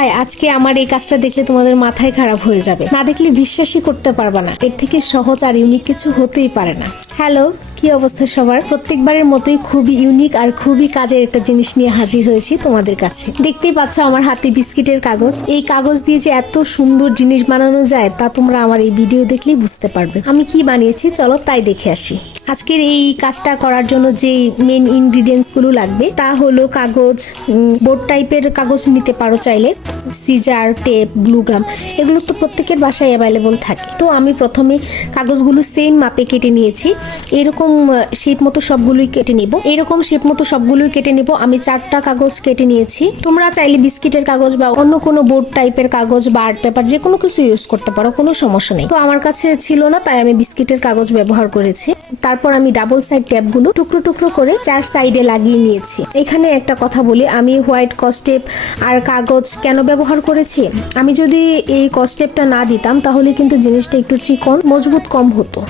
ভাই আজকে আমার এই কাজটা দেখলে তোমাদের মাথায় খারাপ হয়ে যাবে, না দেখলে বিশ্বাসই করতে পারবা না। এর থেকে সহজ আর ইউনিক কিছু হতেই পারে না। হ্যালো, কি অবস্থা সবার? প্রত্যেকবারের মতোই খুবই ইউনিক আর খুবই কাজের একটা জিনিস নিয়ে হাজির হয়েছি তোমাদের কাছে। দেখতেই পাচ্ছ আমার হাতে বিস্কিটের কাগজ। এই কাগজ দিয়ে যে এত সুন্দর জিনিস বানানো যায় তা তোমরা আমার এই ভিডিও দেখলেই বুঝতে পারবে। আমি কি বানিয়েছি চলো তাই দেখে আসি। আজকের এই কাজটা করার জন্য যে মেন ইনগ্রিডিয়েন্টস গুলো লাগবে তা হলো কাগজ, বোর্ড টাইপের কাগজ নিতে পারো চাইলে, সিজার, টেপ, গ্লুগ্রাম, এগুলো তো প্রত্যেকের বাসায় অ্যাভেলেবল থাকে। তো আমি প্রথমে কাগজগুলো সেম মাপে কেটে নিয়েছি। এরকম শেপ মতো সবগুলোই কেটে নিব। এরকম শেপ মতো সবগুলোই কেটে নিব। আমি 4টা কাগজ কেটে নিয়েছি। তোমরা চাইলে বিস্কিটের কাগজ বা অন্য কোনো বোর্ড টাইপের কাগজ বা আর্ট পেপার যে কোনো কিছু ইউজ করতে পারো, কোনো সমস্যা নেই। তো আমার কাছে ছিল না তাই আমি বিস্কিটের কাগজ ব্যবহার করেছি। তারপর আমি ডাবল সাইড ট্যাপগুলো টুকরো টুকরো করে 4 সাইডে লাগিয়ে নিয়েছি। এখানে একটা কথা বলি, আমি হোয়াইট কস্টেপ আর কাগজ কেন ব্যবহার করেছি? আমি যদি এই কস্টেপটা না দিতাম তাহলে কিন্তু জিনিসটা একটু চিকন মজবুত কম হতো,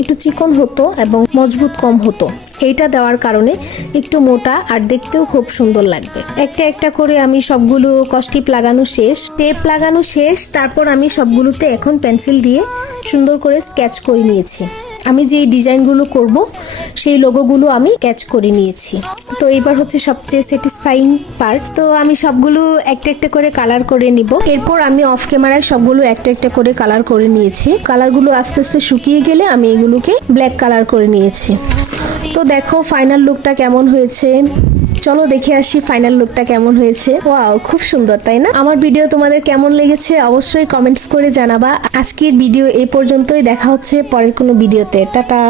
একটু চিকন হতো এবং মজবুত কম হতো। এইটা দেওয়ার কারণে একটু মোটা আর দেখতেও খুব সুন্দর লাগবে। একটা একটা করে আমি সবগুলো কস্টিপ লাগানো শেষ, টেপ লাগানো শেষ। তারপর আমি সবগুলোতে এখন পেন্সিল দিয়ে সুন্দর করে স্কেচ করে নিয়েছি। আমি যে ডিজাইনগুলো করব সেই লোগোগুলো আমি স্কেচ করে নিয়েছি। তো এবার হচ্ছে সবচেয়ে স্যাটিসফাইং পার্ট। তো আমি সবগুলো একটা একটা করে কালার করে নিব। এরপর আমি অফ ক্যামেরায় সবগুলো একটা একটা করে কালার করে নিয়েছি। কালারগুলো আস্তে আস্তে শুকিয়ে গেলে আমি এগুলোকে ব্ল্যাক কালার করে নিয়েছি। তো দেখো ফাইনাল লুকটা কেমন হয়েছে। চলো দেখে আসি ফাইনাল লুকটা কেমন হয়েছে। ওয়াও, খুব সুন্দর তাই না? আমার ভিডিও তোমাদের কেমন লেগেছে অবশ্যই কমেন্টস করে জানাবা। আজকের ভিডিও এই পর্যন্তই, দেখা হচ্ছে পরের কোনো ভিডিওতে। টাটা।